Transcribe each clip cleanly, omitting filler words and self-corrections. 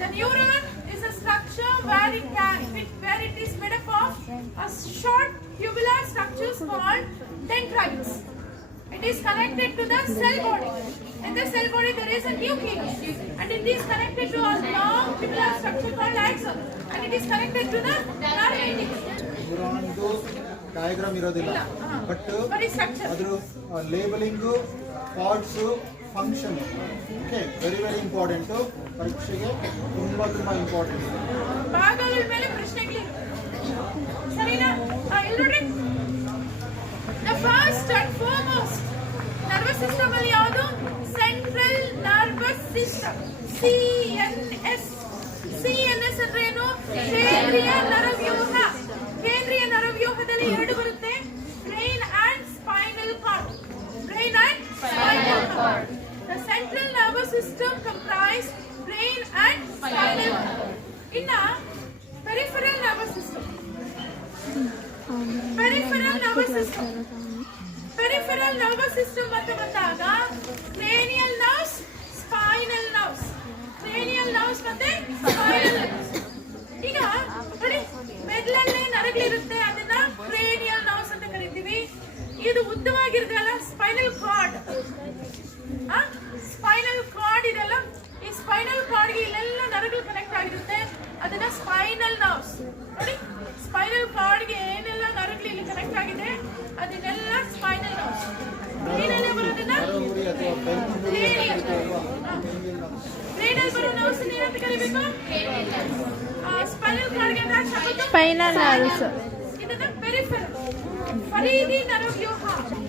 The neuron is a structure where it is made up of a short tubular structures called dendrites. It is connected to the cell body. In the cell body there is a nucleus, and it is connected to a long tubular structure called axon, and it is connected to the nerve endings. ನ್ಯೂರಾನ್ದು diagram ಇರೋದಿಲ್ಲ, but ಅದ್ರ labelling, parts, function okay very important. ಪರೀಕ್ಷೆಗೆ ತುಂಬಾ important. ಭಾಗಗಳ ಮೇಲೆ ಪ್ರಶ್ನೆಗಳು ಸರಿನಾ? ಇಲ್ಲಿ the first and foremost nervous system ಅಲ್ಲಿ ಯಾವುದು? Central nervous system, CNS. CNS ಅಂದ್ರೆ ಏನು? ಕೇಂದ್ರೀಯ ನರವ್ಯೂಹ. ಕೇಂದ್ರೀಯ ನರವ್ಯೂಹದಲ್ಲಿ ಎರಡು ಬರುತ್ತೆ, brain and spinal cord. Brain and spinal cord. The central nervous system comprise brain and spinal cord. ಇನ್ನ peripheral nervous system. Peripheral nervous system. Peripheral nervous system ಅಂತ ಬಂದಾಗ cranial nerves, spinal nerves. Cranial nerves ಮತ್ತೆ spinal nerves. ಈಗ ನೋಡಿ, ಮೆದುಳಲ್ಲಿ ನರಗಳಿರುತ್ತೆ, ಅದನ್ನ cranial nerves ಅಂತ ಕರಿತೀವಿ. ಇದು ಉದ್ದವಾಗಿರೋದಲ್ಲ ಸ್ಪೈನಲ್ ಕಾರ್ಡ್. ಸ್ಪೈನಲ್ ಕಾರ್ಡ್ ಇದೆಲ್ಲ, ಈ ಸ್ಪೈನಲ್ ಕಾರ್ಡ್ ಗೆ ಇಲ್ಲೆಲ್ಲ ನರಗಳು ಕನೆಕ್ಟ್ ಆಗಿರುತ್ತೆ, ಅದನ್ನ ಸ್ಪೈನಲ್ ನರ್ವ್ಸ್. ನೋಡಿ, ಸ್ಪೈನಲ್ ಕಾರ್ಡ್ ಗೆ ಏನೆಲ್ಲ ನರಗಳು ಇಲ್ಲಿ ಕನೆಕ್ಟ್ ಆಗಿದೆ ಅದನ್ನೆಲ್ಲ ಸ್ಪೈನಲ್ ನರ್ವ್ಸ್. ಬ್ರೈನಲ್ಲಿ ಬರೋದನ್ನ ಬ್ರೈನಲ್ಲಿ ಬರೋ ನರ್ವ್ಸ್ ಏನಂತ ಕರಿಬೇಕು? ಸ್ಪೈನಲ್ ಕಾರ್ಡ್ ಗೆ ಸ್ಪೈನಲ್ ನರ್ವ್ಸ್. ಇದನ್ನ ಪೆರಿಫೆರಲ್, ಪರಿಧಿ ನರವ್ಯೂಹ.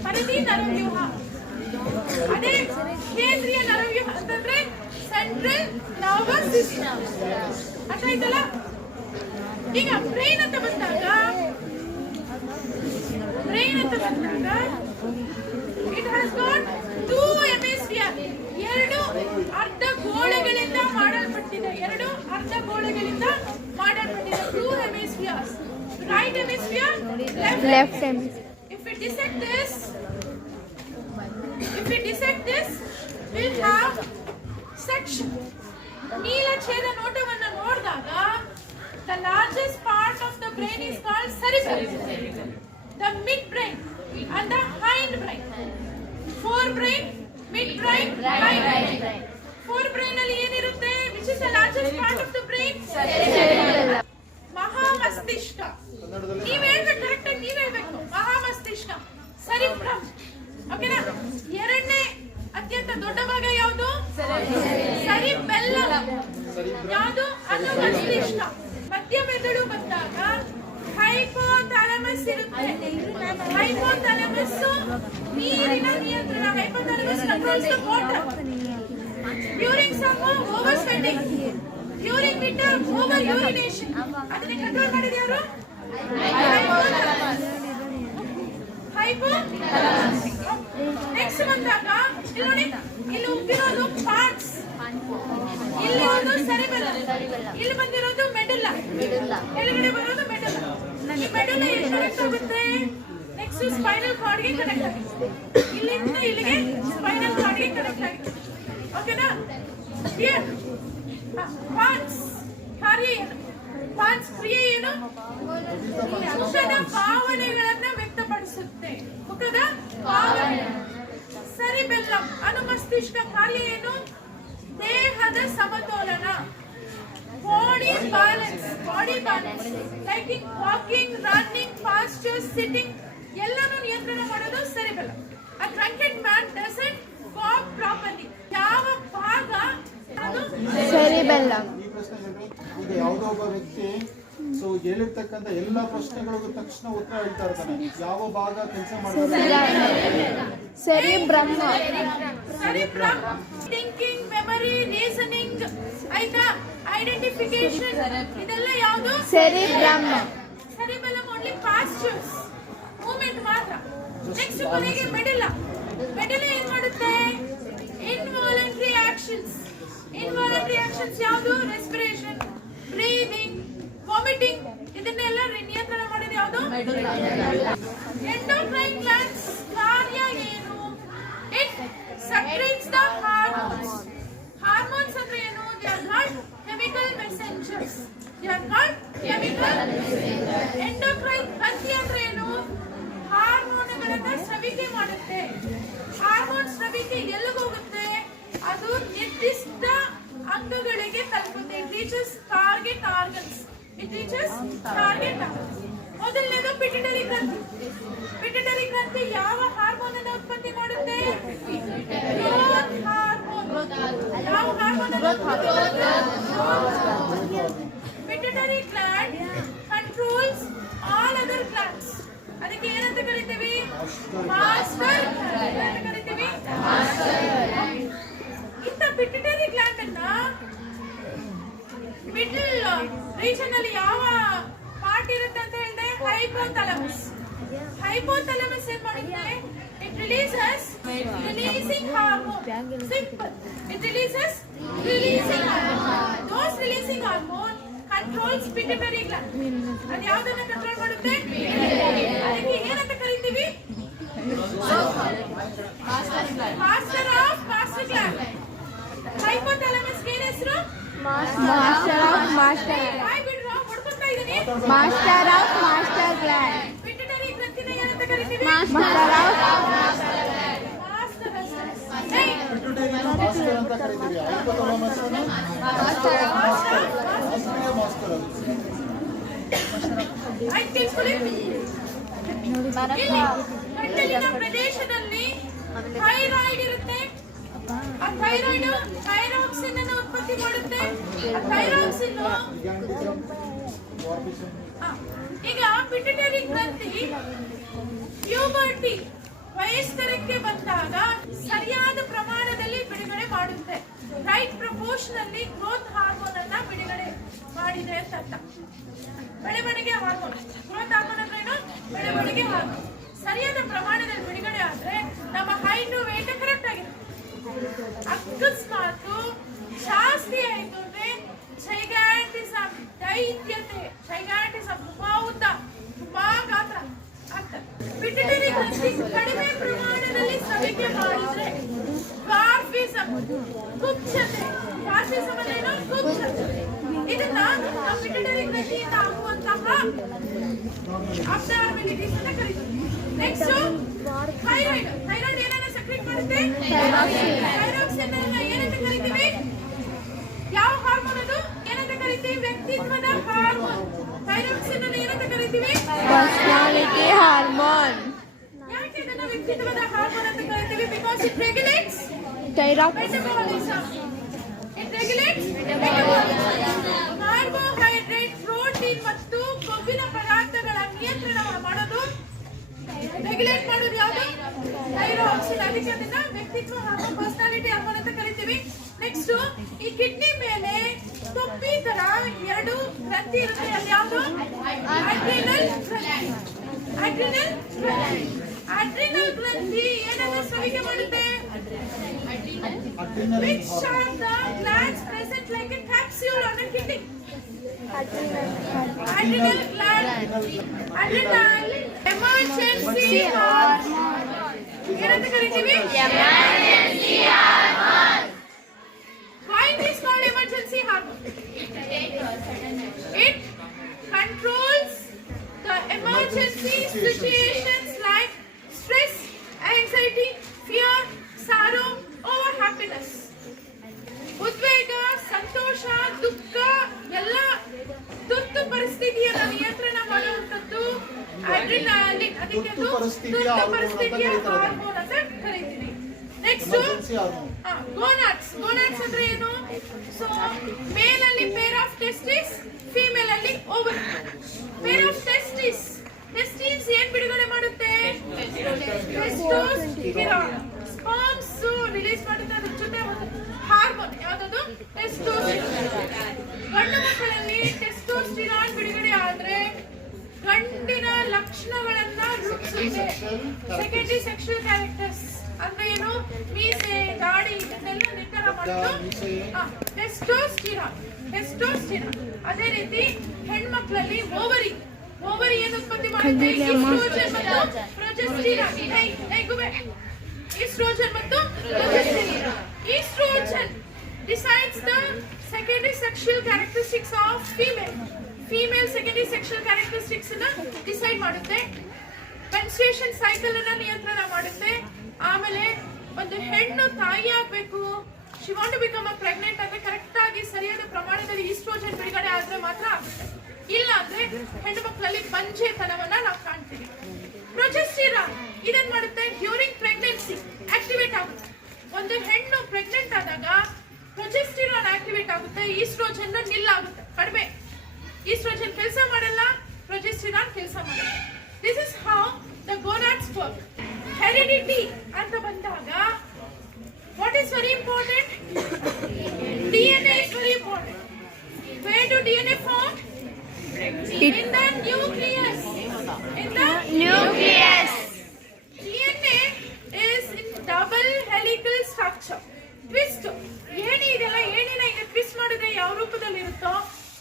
ಪರಿಧಿ ನರವ್ಯೂಹ. ಅದೇ ಕೇಂದ್ರೀಯ ನರವ್ಯೂಹ ಅಂತಂದ್ರೆ ಸೆಂಟ್ರಲ್ ನರ್ವಸ್ ಸಿಸ್ಟಮ್. ಅರ್ಥ ಆಯ್ತಲ್ಲ? ಈಗ ಬ್ರೈನ್ ಅಂತ ಬಂದಾಗ ಇಟ್ ಹ್ಯಾಸ್ ಗಾಟ್ 2 ಹೆಮಿಸ್ಫಿಯರ್. ಎರಡು ಅರ್ಧ ಗೋಳಗಳಿಂದ ಮಾಡಲ್ಪಟ್ಟಿದೆ. 2 hemispheres. Right hemisphere, left hemisphere. If we dissect this, we'll have section. ನೀಲಛೇದ ನೋಟವನ್ನು ನೋಡಿದಾಗ the largest part of the brain is called cerebellum, the midbrain and the hindbrain. Forebrain, midbrain, hindbrain. Forebrain ಅಲ್ಲಿ ಏನಿರುತ್ತೆ? Which is the largest part of the brain? Cerebellum. ಮಹಾಮಸ್ತಿಷ್ಕ. ನೀವ್ ಹೇಳ್ಬೇಕು, correct ಆಗಿ ನೀವ್ ಹೇಳ್ಬೇಕು. ಮಹಾಮಸ್ತಿಷ್ಕ, ಸೆರಿಬ್ರಮ್. ಓಕೆನಾ? ಎರಡನೇ ಅತ್ಯಂತ ದೊಡ್ಡ ಭಾಗ ಯಾವುದು? ಸೆರಿಬೆಲ್ಲಮ್. ಯಾವುದು? ಅದು ಮಸ್ತಿಷ್ಕ. ಮಧ್ಯ ಮೆದುಳು ಬಂದಾಗ ಹೈಪೋಥಾಲಮಸ್ ಇರುತ್ತೆ. ಹೈಪೋಥಾಲಮಸ್ ನೀರಿನ ನಿಯಂತ್ರಣ. Hypothalamus controls the water. During some overspending, during bit over urination, ಅದನ್ನ ಕಂಟ್ರೋಲ್ ಮಾಡಿದ ಯಾರು? ಹೈಪೋಥಾಲಮಸ್. ನೆಕ್ಸ್ಟ್ ಬಂದಾಗ ಇಲ್ಲಿ ನೋಡಿ, ಇಲ್ಲಿ ಉಬ್ಬಿರೋದು ಪಾರ್ಟ್ಸ್. ಇಲ್ಲಿ ಒಂದು ಸೆರಿಬೆಲ್ಲಮ್, ಇಲ್ಲಿ ಬಂದಿರೋದು ಮೆಡುಲ್ಲಾ, ಕೆಳಗಡೆ ಬರೋದು ಮೆಡುಲ್ಲಾ. ಈ ಮೆಡುಲ್ಲಾ ಎಲ್ಲಿ ಕನೆಕ್ಟ್ ಆಗುತ್ತೆ? ನೆಕ್ಸ್ಟ್ ಸ್ಪೈನಲ್ ಕಾರ್ಡ್ ಗೆ ಕನೆಕ್ಟ್ ಆಗುತ್ತೆ. ಇಲ್ಲಿಂದ ಇಲ್ಲಿಗೆ ಸ್ಪೈನಲ್ ಕಾರ್ಡ್ ಗೆ ಕನೆಕ್ಟ್ ಆಗುತ್ತೆ. ಓಕೆನಾ? ಕ್ಲಿಯರ್? ಪಾರ್ಟ್ಸ್ ಕಾರ್ಯ ಏನು? ಪಾರ್ಟ್ಸ್ ಕ್ರಿಯೆ ಏನು? ಮುಖದ ಭಾವನೆಗಳನ್ನ ವ್ಯಕ್ತಪಡಿಸುತ್ತೆ. ಮುಖದ ಭಾವನೆ. ಸೆರಿಬೆಲ್ಲಮ್ ಅದು ಮಸ್ತಿಷ್ಕ. ಕಾರ್ಯ ಏನು? ದೇಹದ ಸಮತೋಲನ. Body balance. Like in walking, running, Pasteur, sitting ಎಲ್ಲಾನು ನಿಯಂತ್ರಣ ಮಾಡೋದು ಸೆರಿಬೆಲ್ಲಮ್. A drunken man doesn't walk properly. ಯಾವ ಭಾಗ ಅದು? ಸೆರಿಬೆಲ್ಲಮ್. ಈ ಪ್ರಶ್ನೆ ಈಗ ಯಾವುದೋ ಒಬ್ಬ ವ್ಯಕ್ತಿ ಸೊ ಹೇಳಿರ್ತಕ್ಕಂಥ ಎಲ್ಲ ಪ್ರಶ್ನೆಗಳಿಗೂ ತಕ್ಷಣ ಉತ್ತರ ಹೇಳ್ತಾ ಇರ್ತಾನೆ. ಯಾವ ಭಾಗ ಕೆಲಸ ಮಾಡ್ತಾರೆ? ಸೆರಿಬ್ರಮ್. ಥಿಂಕಿಂಗ್, ಮೆಮರಿ, ರೀಸನಿಂಗ್, ಆಯ್ತಾ, ಐಡೆಂಟಿಫಿಕೇಶನ್, ಇದೆಲ್ಲ ಯಾವುದು? ಸೆರಿಬ್ರಮ್. ಸೆರಿಬೆಲ್ಲಮ್ ಓನ್ಲಿ ಪಾಸ್ಚರ್ಸ್, ಮೂವ್ಮೆಂಟ್ ಮಾತ್ರ. ನೆಕ್ಸ್ಟ್ ಕೊನೆಗೆ ಮೆಡುಲ್ಲಾ. ಮೆಡುಲ್ಲಾ ಏನ್ ಮಾಡುತ್ತೆ? Involuntary actions. ಇನ್ವಾಲಂಟರಿ ಆಕ್ಷನ್ಸ್ ಯಾವುದು? ರೆಸ್ಪಿರೇಷನ್, ಬ್ರೀದಿಂಗ್, ವಾಮಿಟಿಂಗ್, ಇದನ್ನೆಲ್ಲ ನಿಯಂತ್ರಣ ಮಾಡೋದು ಯಾವುದು? ಎಂಡೋಕ್ರೈನ್ ಗ್ಲ್ಯಾಂಡ್ಸ್ ಕಾರ್ಯ ಏನು? It secretes the hormones. Hormones ಅಂದ್ರೆ ಏನು? They are not chemical they are called chemical. Endocrine ಗ್ರಂಥಿ ಅಂದ್ರೆ ಏನು? ಹಾರ್ಮೋನ್ಗಳನ್ನ ಸ್ರವಿಕೆ ಮಾಡುತ್ತೆ. ಹಾರ್ಮೋನ್ ಸ್ರವಿಕೆ ಎಲ್ಲಿಗೆ ಹೋಗುತ್ತೆ? ಅದು ನಿರ್ದಿಷ್ಟ ಅಂಗಗಳಿಗೆ ತಲುಪುತ್ತೆ. It reaches target organs. It reaches target organs. ಮೊದಲನೇದು ಪಿಟ್ಯುಟರಿ ಗ್ರಂಥಿ. ಪಿಟ್ಯುಟರಿ ಗ್ರಂಥಿ ಯಾವ ಹಾರ್ಮೋನ್ ಅನ್ನು ಉತ್ಪತ್ತಿ ಮಾಡುತ್ತೆ? Growth hormone. ಯಾವ ಹಾರ್ಮೋನ್ ಅನ್ನು pituitary gland controls all other glands. ಅದಕ್ಕೆ ಏನಂತ ಕರಿತೀವಿ? ಮಾಸ್ಟರ್ ಗ್ಲ್ಯಾಂಡ್ ಅಂತ ಕರಿತೀವಿ. ಇಂಥ ಪಿಟ್ಯುಟರಿ ಗ್ಲ್ಯಾಂಡ್ ಅನ್ನ ಮಿಡಲ್ ರೀಜನ್ ಅಲ್ಲಿ ಯಾವ ಪಾರ್ಟ್ ಇರುತ್ತೆ ಅಂತ ಹೇಳಿದ್ರೆ ಹೈಪೋಥಾಲಮಸ್. ಹೈಪೋಥಾಲಮಸ್ ಏನ್ ಮಾಡುತ್ತೆ? It releases releasing hormone. Simple. It releases releasing hormone. Those releasing hormone controls pituitary gland. ಅದು ಯಾವುದನ್ನ ಕಂಟ್ರೋಲ್ ಮಾಡುತ್ತೆ? ಅದಕ್ಕೆ ಏನಂತ ಕರಿತೀವಿ? Master of master gland. Hypothalamus ಗೆ ಹೆಸರು? ಮಾಸ್ಟರ್ ಆಫ್ ಮಾಸ್ಟರ್ ಬಾಯ್ ಬಿಡ್ರೋ, ಹೊಡ್ಕೊಂತಾ ಇದೀನಿ. Master of master gland. Pituitary ಗ್ರಂಥಿನ ಏನಂತ ಕರಿತೀವಿ? Master of master. ಪಿಟ್ಯುಟರಿನ ಮಾಸ್ಟರ್ ಅಂತ ಕರಿತೀವಿ. ಹೈಪೋಥಾಲಮಸ್ ಅನ್ನು ಮಾಸ್ಟರ್ ಅದು. ಆಯ್ತು, ತಿಳ್ಕೊಳ್ಳಿ. ಇಲ್ಲಿ ಗಂಟಲಿನ ಪ್ರದೇಶದಲ್ಲಿ ಥೈರಾಯ್ಡ್ ಇರುತ್ತೆ. ಆ ಥೈರಾಯ್ಡ್ ಥೈರಾಕ್ಸಿನ್ ಅನ್ನು ಉತ್ಪತ್ತಿ ಮಾಡುತ್ತೆ. ಆ ಥೈರಾಕ್ಸಿನ್ ಈಗ ಪಿಟ್ಯುಟರಿ ಗ್ರಂಥಿ ಪ್ಯೂಬರ್ಟಿ ವಯಸ್ಕರಕ್ಕೆ ಬಂದಾಗ ಸರಿಯಾದ ಪ್ರಮಾಣದಲ್ಲಿ ಬಿಡುಗಡೆ ಮಾಡುತ್ತೆ. ರೈಟ್ ಪ್ರಪೋರ್ಷನಲ್ಲಿ ಗ್ರೋತ್ ಹಾರ್ಮೋನ್ ಅನ್ನ ಬಿಡುಗಡೆ ಮಾಡಿದೆ ಅಂತ ಅರ್ಥ. ಬೆಳವಣಿಗೆ ಹಾರ್ಮೋನ್. ಗ್ರೋತ್ ಹಾರ್ಮೋನ್ ಅಂದ್ರೆ ಏನು? ಬೆಳವಣಿಗೆ ಹಾರ್ಮೋನ್ ಸರಿಯಾದ ಪ್ರಮಾಣದಲ್ಲಿ ಬಿಡುಗಡೆ ಆದ್ರೆ ನಮ್ಮ ಹೈಟ್ ವೇಟ್ ಕರೆಕ್ಟ್ ಆಗಿರುತ್ತೆ. ಅಕಸ್ಮಾತ್ ಜಾಸ್ತಿ ಆಯ್ತು ಅಂದ್ರೆ ಜೈಗಾಂಟಿಸಮ್, ದೈತ್ಯತೆ, ಜೈಗಾಂಟಿಸಮ್, ತುಂಬಾ ಉದ್ದ, ತುಂಬಾ ಗಾತ್ರ ಆಗ್ತದೆ. ಪಿಟ್ಯುಟರಿ ಗ್ರಂಥಿ ಕಡಿಮೆ ಪ್ರಮಾಣದಲ್ಲಿ ಸ್ರವಿಕೆ ಮಾಡಿದ್ರೆ ಡ್ವಾರ್ಫಿಸಮ್, ಕುಬ್ಜತೆ. ಡ್ವಾರ್ಫಿಸಮ್ ಅಂದ್ರೆ ಏನು? ಕುಬ್ಜತೆ. ಇದನ್ನ ನಮ್ಮ ಪಿಟ್ಯುಟರಿ ಗ್ರಂಥಿಯಿಂದ ಆಗುವಂತಹ ಅಬ್ನಾರ್ಮಲಿಟೀಸ್ ಅಂತ ಕರೀತೀವಿ. Next thyroid. ಥೈರಾಯ್ಡ್ ಏನನ್ನ ಸೆಕ್ರೆಟ್ ಮಾಡುತ್ತೆ? ಥೈರಾಕ್ಸಿನ್ ಅನ್ನ ಏನಂತ ಕರಿತೀವಿ? ಯಾವ ಹಾರ್ಮೋನ್ ಅದು? ಏನಂತ ಕರಿತೀವಿ? ವ್ಯಕ್ತಿತ್ವದ ಹಾರ್ಮೋನ್. ಥೈರಾಕ್ಸಿನ್ ಅನ್ನು ಏನಂತ ಕರಿತೀವಿ? Personality hormone. ಯಾಕೆ ಇದನ್ನ ವ್ಯಕ್ತಿತ್ವದ ಹಾರ್ಮೋನ್ ಅಂತ ಕರಿತೀವಿ? Because it regulates metabolism. It regulates metabolism. Carbohydrate, protein ಮತ್ತು ಕೊಬ್ಬಿನ ಪದಾರ್ಥಗಳ ನಿಯಂತ್ರಣ ಮಾಡೋದು, ರೆಗ್ಯುಲೇಟ್ ಮಾಡೋದು ಯಾವುದು? ಥೈರಾಕ್ಸಿನ್. ಅದಕ್ಕೆ ಅದನ್ನ ವ್ಯಕ್ತಿತ್ವ ಹಾರ್ಮೋನ್, ಪರ್ಸನಾಲಿಟಿ ಹಾರ್ಮೋನ್ ಅಂತ ಕರಿತೀವಿ. ನೆಕ್ಸ್ಟ್ ಈ ಕಿಡ್ನಿ ಮೇಲೆ ತೊಪ್ಪಿ ತರ ಎರಡು ಗ್ರಂಥಿ ಇರುತ್ತೆ. ಅಲ್ಲಿ ಯಾವುದು? ಅಡ್ರಿನಲ್ ಗ್ರಂಥಿ. ಅಡ್ರಿನಲ್ ಗ್ರಂಥಿ. ಅಡ್ರಿನಲ್ ಗ್ರಂಥಿ ಏನನ್ನ ಸ್ರವಿಕೆ ಮಾಡುತ್ತೆ? Which are the glands present like a capsule on a kidney? Adrenal gland. Adrenal emergency hormone. ಏನಂತ ಕರಿತೀವಿ? Emergency hormone. Why it is called emergency hormone? It controls the emergency situations like stress, anxiety, fear, sorrow, or happiness. ಉದ್ವೇಗ, ಸಂತೋಷ, ದುಃಖ ಎಲ್ಲ ತುರ್ತು ಪರಿಸ್ಥಿತಿಯನ್ನು ನಿಯಂತ್ರಣ ಮಾಡುವಂತದ್ದು adrenaline. ಅದಕ್ಕೆ ತುರ್ತು ಪರಿಸ್ಥಿತಿಯ ಹಾರ್ಮೋನ್ ಅಂತ ಕರೀತೀವಿ. ನೆಕ್ಸ್ಟ್ ಗೋನಾಡ್ಸ್. ಗೋನಾಡ್ಸ್ ಅಂದ್ರೆ ಏನು? ಸೊ ಮೇಲ್ ಅಲ್ಲಿ ಪೇರ್ ಆಫ್ ಟೆಸ್ಟಿಸ್, ಫೀಮೇಲ್ ಅಲ್ಲಿ ovary. Pair of testis, testis ಏನ್ ಬಿಡುಗಡೆ ಮಾಡುತ್ತೆ? ಟೆಸ್ಟೋಸ್ಟಿರಾನ್. ಸ್ಪರ್ಮ್ಸ್ ರಿಲೀಸ್ ಮಾಡುತ್ತೆ. ಅದ್ರ ಜೊತೆ ಒಂದು ಹಾರ್ಮೋನ್ ಯಾವ್ದು? ಟೆಸ್ಟೋಸ್ಟಿರಾನ್. ಗಂಡು ಮಕ್ಕಳಲ್ಲಿ ಟೆಸ್ಟೋಸ್ಟಿರಾನ್ ಬಿಡುಗಡೆ ಆದ್ರೆ ಗಂಡಿನ ಲಕ್ಷಣಗಳನ್ನ ರೂಪಿಸುತ್ತೆ. ಸೆಕೆಂಡರಿ ಸೆಕ್ಷುವಲ್ ಕ್ಯಾರೆಕ್ಟರ್ಸ್ ಅಂದ್ರೆ ಏನು? ಮೀಸೆ, ದಾಡಿ ಇದನ್ನೆಲ್ಲ ನಿರ್ಧಾರ ಮಾಡೋದು ಟೆಸ್ಟೋಸ್ಟಿರಾನ್. ಟೆಸ್ಟೋಸ್ಟಿರಾನ್. ಅದೇ ರೀತಿ ಹೆಣ್ಮಕ್ಳಲ್ಲಿ ಓವರಿ. ಓವರಿ ಏನು ಉತ್ಪತ್ತಿ ಮಾಡುತ್ತೆ? ಈಸ್ಟ್ರೋಜನ್ ಮತ್ತು ಪ್ರೊಜೆಸ್ಟಿರಾನ್. ಈಸ್ಟ್ರೋಜನ್ ಮತ್ತು progesterone. Oestrogen decides the secondary sexual characteristics of female. Female secondary sexual characteristics ಅನ್ನ ಡಿಸೈಡ್ ಮಾಡುತ್ತೆ. ಮೆನ್ಸ್ಟ್ರುಯೇಷನ್ ಸೈಕಲ್ ಅನ್ನ ನಿಯಂತ್ರಣ ಮಾಡುತ್ತೆ. ಆಮೇಲೆ ಒಂದು ಹೆಣ್ಣು ತಾಯಿ ಆಗ್ಬೇಕು, she want to become a pregnant ಅಂದ್ರೆ ಕರೆಕ್ಟ್ ಆಗಿ ಸರಿಯಾದ ಪ್ರಮಾಣದಲ್ಲಿ ಈಸ್ಟ್ರೋಜನ್ ಬಿಡುಗಡೆ ಆದ್ರೆ ಮಾತ್ರ ಆಗುತ್ತೆ. ಇಲ್ಲ ಅಂದ್ರೆ ಹೆಣ್ಣು ಮಕ್ಕಳಲ್ಲಿ ಬಂಜೆತನವನ್ನ ನಾವು ಕಾಣ್ತೀವಿ. ಪ್ರೊಜೆಸ್ಟೆರಾನ್ ಇದನ್ ಮಾಡುತ್ತೆ ಡ್ಯೂರಿಂಗ್ ಪ್ರೆಗ್ನೆನ್ಸಿ ಆಕ್ಟಿವೇಟ್ ಆಗುತ್ತೆ. ಒಂದು ಹೆಣ್ಣು ಪ್ರೆಗ್ನೆಂಟ್ ಆದಾಗ ಪ್ರೊಜೆಸ್ಟೆರಾನ್ ಆಕ್ಟಿವೇಟ್ ಆಗುತ್ತೆ, ಈಸ್ಟ್ರೋಜನ್ ನಿಲ್ಲಾಗುತ್ತೆ, ಕಡಿಮೆ. ಈಸ್ಟ್ರೋಜನ್ ಕೆಲಸ ಮಾಡಲ್ಲ, ಪ್ರೊಜೆಸ್ಟೆರಾನ್ ಕೆಲಸ ಮಾಡಲ್ಲ. This is how the gonads work. Heredity ಅಂತ ಬಂದಾಗ what is very important? DNA is very important. Where do DNA form? In the nucleus. In the Nucleus. DNA is in double helical structure. Twist. ಏನಿದೆಲ್ಲ ಏನಿನ ಈಗ twist ಮಾಡಿದ್ರೆ ಯಾವ ರೂಪದಲ್ಲಿ ಇರುತ್ತೋ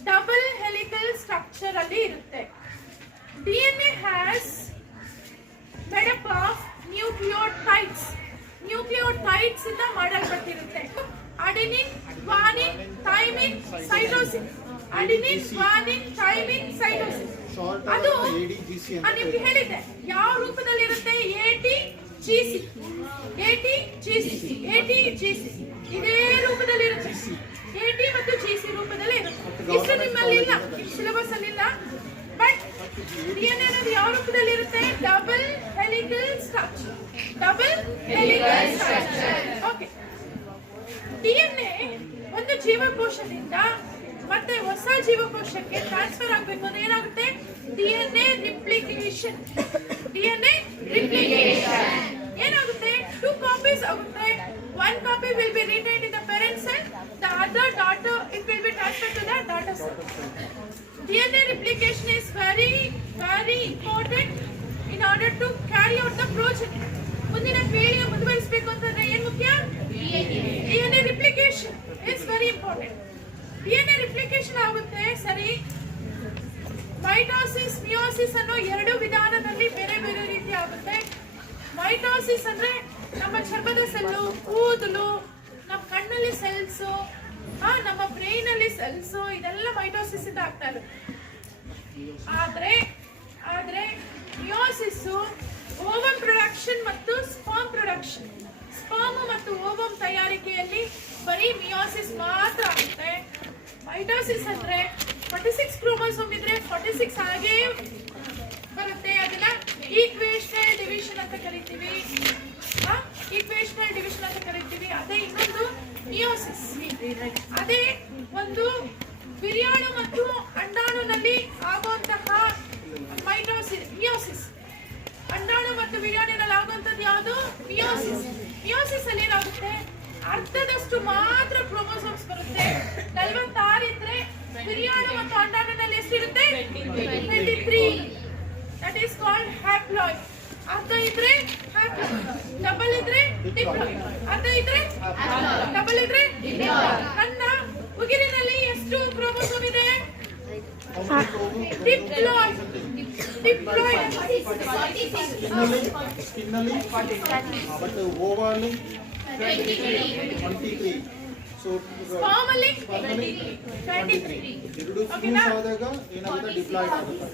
double helical structure ಅಲ್ಲಿ ಇರುತ್ತೆ. DNA has made up of nucleotides. Nucleotides ಇಂದ ಮಾಡಲ್ಪಟ್ಟಿರುತ್ತೆ. Adenine, guanine, thymine, cytosine. Adenine, guanine, thymine, cytosine. ಅದು ನಿಮ್ಗೆ ಹೇಳಿದ್ದೆ ಯಾವ ರೂಪದಲ್ಲಿ ಇರುತ್ತೆ? ATGC. ಇದೇ ರೂಪದಲ್ಲಿ ಇರುತ್ತೆ. AT ಮತ್ತು GC ರೂಪದಲ್ಲಿ ಇರುತ್ತೆ. ಇಷ್ಟು ನಿಮ್ಮಲ್ಲಿ ಇಲ್ಲ, ಸಿಲೆಬಸ್ ಅಲ್ಲಿ ಇಲ್ಲ. ಬಟ್ DNA ಅನ್ನೋದು ಯಾವ ರೂಪದಲ್ಲಿ ಇರುತ್ತೆ? Double helical structure. Okay. DNA ಒಂದು ಜೀವಕೋಶದಿಂದ ಮತ್ತೆ ಹೊಸ ಜೀವಕೋಶಕ್ಕೆ ಟ್ರಾನ್ಸ್ಫರ್ ಆಗಬೇಕು ಅಂದ್ರೆ ಏನಾಗುತ್ತೆ? DNA replication. ಏನಾಗುತ್ತೆ? 2 copies ಆಗುತ್ತೆ. 1 copy will be retained in the parent cell, the other daughter it will be transferred to the daughter cell. DNA replication is very important in order to carry out the progeny. ಮುಂದಿನ ಪೀಳಿಗೆ ಮುಂದುವರಿಸಬೇಕು ಅಂತಂದ್ರೆ ಏನು ಮುಖ್ಯ? DNA replication is very important. DNA replication ಆಗುತ್ತೆ ಸರಿ. Mitosis, meiosis ಅನ್ನೋ ಎರಡು ವಿಧಾನದಲ್ಲಿ ಬೇರೆ ಬೇರೆ ರೀತಿ ಆಗುತ್ತೆ. ಮೈಟೋಸಿಸ್ ಅಂದ್ರೆ ನಮ್ಮ ಚರ್ಮದ ಸೆಲ್ಲು, ಕೂದಲು, ನಮ್ಮ ಕಣ್ಣಲ್ಲಿ ಸೆಲ್ಸ್, ನಮ್ಮ ಬ್ರೈನ್ ಅಲ್ಲಿ ಸೆಲ್ಸ್, ಇದೆಲ್ಲ ಮೈಟೋಸಿಸ್ ಇಂದ ಆಗ್ತಾ ಇರುತ್ತೆ. ಆದ್ರೆ ಮಿಯೋಸಿಸ್ ಓವಮ್ ಪ್ರೊಡಕ್ಷನ್ ಮತ್ತು ಸ್ಪರ್ಮ್ ಪ್ರೊಡಕ್ಷನ್, ಸ್ಪರ್ಮ್ ಮತ್ತು ಓವಮ್ ತಯಾರಿಕೆಯಲ್ಲಿ ಬರೀ ಮಿಯೋಸಿಸ್ ಮಾತ್ರ ಆಗುತ್ತೆ. ಮೈಟೋಸಿಸ್ ಅಂದ್ರೆ 46 ಕ್ರೋಮೋಸೋಮ್ ಇದ್ರೆ 46 ಹಾಗೆ ಬರುತ್ತೆ. ಅದನ್ನ ಈಕ್ವೇಷನಲ್ ಡಿವಿಷನ್ ಅಂತ ಕರಿತೀವಿ. ಅದೇ ಇನ್ನೊಂದು ಮಿಯೋಸಿಸ್. ಅದೇ ಒಂದು ಬಿರಿಯಾಣು ಮತ್ತು ಅಂಡಾಣುನಲ್ಲಿ ಆಗುವಂತಹ ಮಿಯೋಸಿಸ್. ಅಂಡಾಣು ಮತ್ತು ಬಿರಿಯಾಣಿನಲ್ಲಿ ಆಗುವಂತದ್ದು ಯಾವುದು? ಮಿಯೋಸಿಸ್ ಅಲ್ಲಿ ಏನಾಗುತ್ತೆ? ಅರ್ಧದಷ್ಟು ಮಾತ್ರ ಕ್ರೋಮೋಸೋಮ್ಸ್ ಬರುತ್ತೆ. 46 ಇದ್ರೆ ಬಿರಿಯಾಣು ಮತ್ತು ಅಂಡಾಣುನಲ್ಲಿ ಎಷ್ಟಿರುತ್ತೆ? 23. That is called haploid. ಅರ್ಧ ಇದ್ರೆ ಹ್ಯಾಪ್ಲಾಯ್ಡ್, ಡಬಲ್ ಇದ್ರೆ ಡಿಪ್ಲಾಯ್ಡ್. ಅರ್ಧ ಇದ್ರೆ ಡಬಲ್ ಇದ್ರೆ ನನ್ನ ಉಗಿರಿನಲ್ಲಿ ಎಷ್ಟು ಕ್ರೋಮೋಸೋಮ್ ಇದೆ? ಡಿಪ್ಲಾಯ್ಡ್. ಸ್ಕಿನ್ನಲ್ಲಿ ಬಟ್ ಓವರ್ಲಿ 23. ಸೊ ಸ್ಪರ್ಮ್ ಅಲ್ಲಿ 23. ಎರಡು ಫ್ಯೂಸ್ ಆದಾಗ ಏನಾಗುತ್ತೆ? ಡಿಪ್ಲಾಯ್ಡ್ ಆಗುತ್ತೆ.